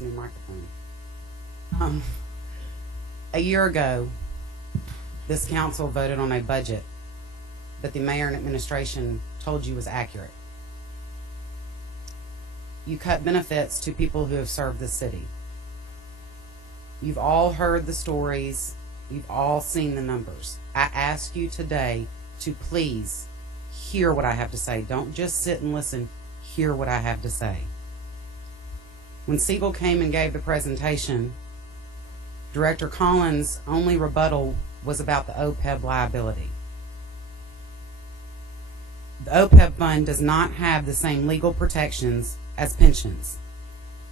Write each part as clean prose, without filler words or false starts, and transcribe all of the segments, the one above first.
this new microphone. A year ago, this council voted on a budget that the mayor and administration told you was accurate. You cut benefits to people who have served the city. You've all heard the stories. You've all seen the numbers. I ask you today to please hear what I have to say. Don't just sit and listen. Hear what I have to say. When Siegel came and gave the presentation, Director Collins' only rebuttal was about the OPEB liability. The OPEB fund does not have the same legal protections as pensions,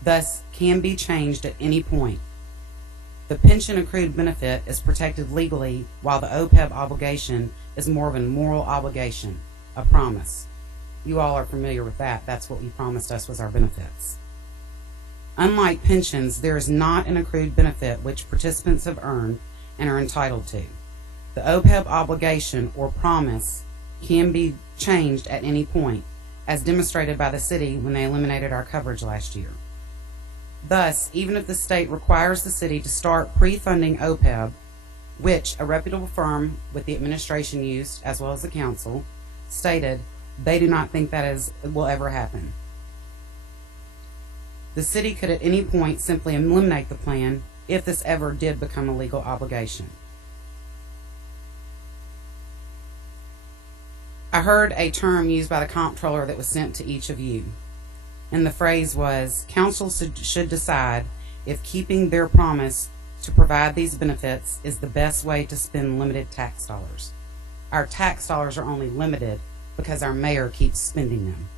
thus can be changed at any point. The pension accrued benefit is protected legally, while the OPEB obligation is more of a moral obligation, a promise. You all are familiar with that. That's what you promised us was our benefits. Unlike pensions, there is not an accrued benefit which participants have earned and are entitled to. The OPEB obligation or promise can be changed at any point, as demonstrated by the city when they eliminated our coverage last year. Thus, even if the state requires the city to start pre-funding OPEB, which a reputable firm with the administration used, as well as the council, stated they do not think that will ever happen. The city could at any point simply eliminate the plan if this ever did become a legal obligation. I heard a term used by the comptroller that was sent to each of you, and the phrase was, council should decide if keeping their promise to provide these benefits is the best way to spend limited tax dollars. Our tax dollars are only limited because our mayor keeps spending them.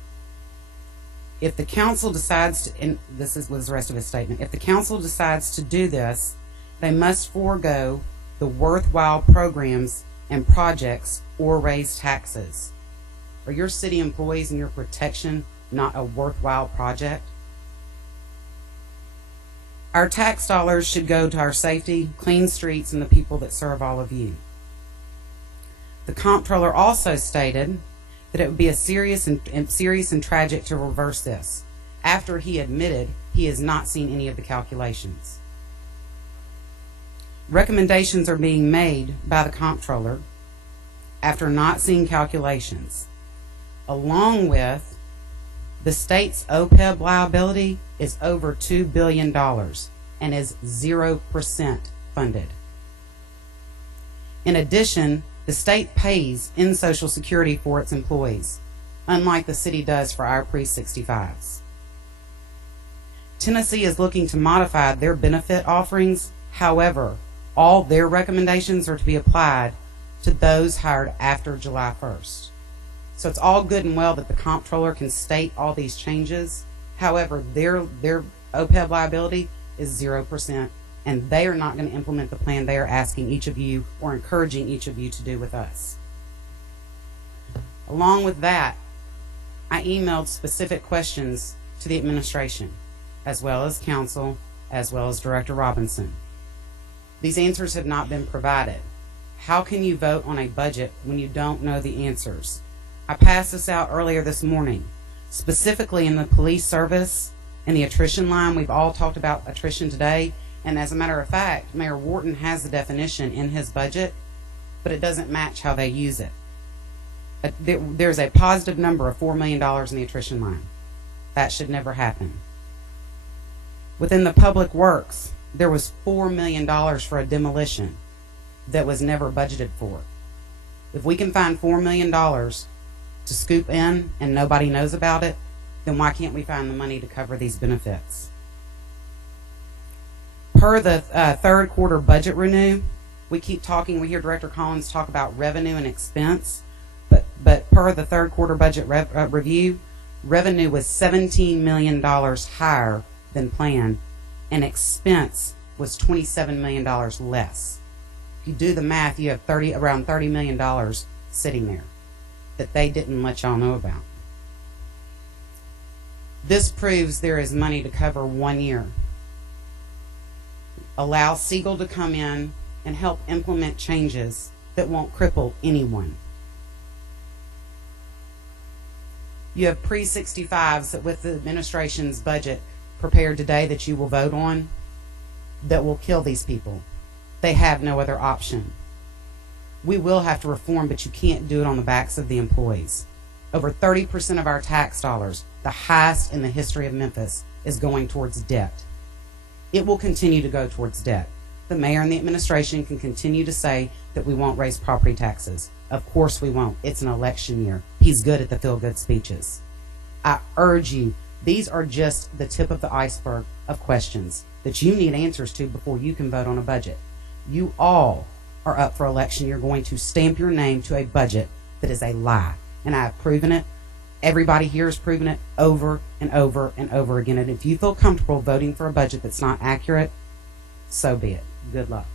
If the council decides to, and this was the rest of his statement, if the council decides to do this, they must forego the worthwhile programs and projects or raise taxes. Are your city employees and your protection not a worthwhile project? Our tax dollars should go to our safety, clean streets, and the people that serve all of you. The comptroller also stated that it would be a serious and tragic to reverse this, after he admitted he has not seen any of the calculations. Recommendations are being made by the comptroller after not seeing calculations, along with the state's OPEB liability is over $2 billion and is 0% funded. In addition, the state pays in Social Security for its employees, unlike the city does for our pre-65s. Tennessee is looking to modify their benefit offerings. However, all their recommendations are to be applied to those hired after July 1st. So it's all good and well that the comptroller can state all these changes. However, their OPEB liability is 0%, and they are not going to implement the plan they are asking each of you or encouraging each of you to do with us. Along with that, I emailed specific questions to the administration, as well as council, as well as Director Robinson. These answers have not been provided. How can you vote on a budget when you don't know the answers? I passed this out earlier this morning. Specifically in the police service and the attrition line, we've all talked about attrition today, and as a matter of fact, Mayor Wharton has the definition in his budget, but it doesn't match how they use it. There's a positive number of $4 million in the attrition line. That should never happen. Within the public works, there was $4 million for a demolition that was never budgeted for. If we can find $4 million to scoop in and nobody knows about it, then why can't we find the money to cover these benefits? Per the third quarter budget renew, we hear Director Collins talk about revenue and expense, but per the third quarter budget review, revenue was $17 million higher than planned, and expense was $27 million less. If you do the math, you have around $30 million sitting there that they didn't let y'all know about. This proves there is money to cover 1 year. Allow Siegel to come in and help implement changes that won't cripple anyone. You have pre-65s that with the administration's budget prepared today that you will vote on that will kill these people. They have no other option. We will have to reform, but you can't do it on the backs of the employees. Over 30% of our tax dollars, the highest in the history of Memphis, is going towards debt. It will continue to go towards debt. The mayor and the administration can continue to say that we won't raise property taxes. Of course we won't. It's an election year. He's good at the feel-good speeches. I urge you, these are just the tip of the iceberg of questions that you need answers to before you can vote on a budget. You all are up for election. You're going to stamp your name to a budget that is a lie. And I have proven it. Everybody here has proven it over and over and over again. And if you feel comfortable voting for a budget that's not accurate, so be it. Good luck.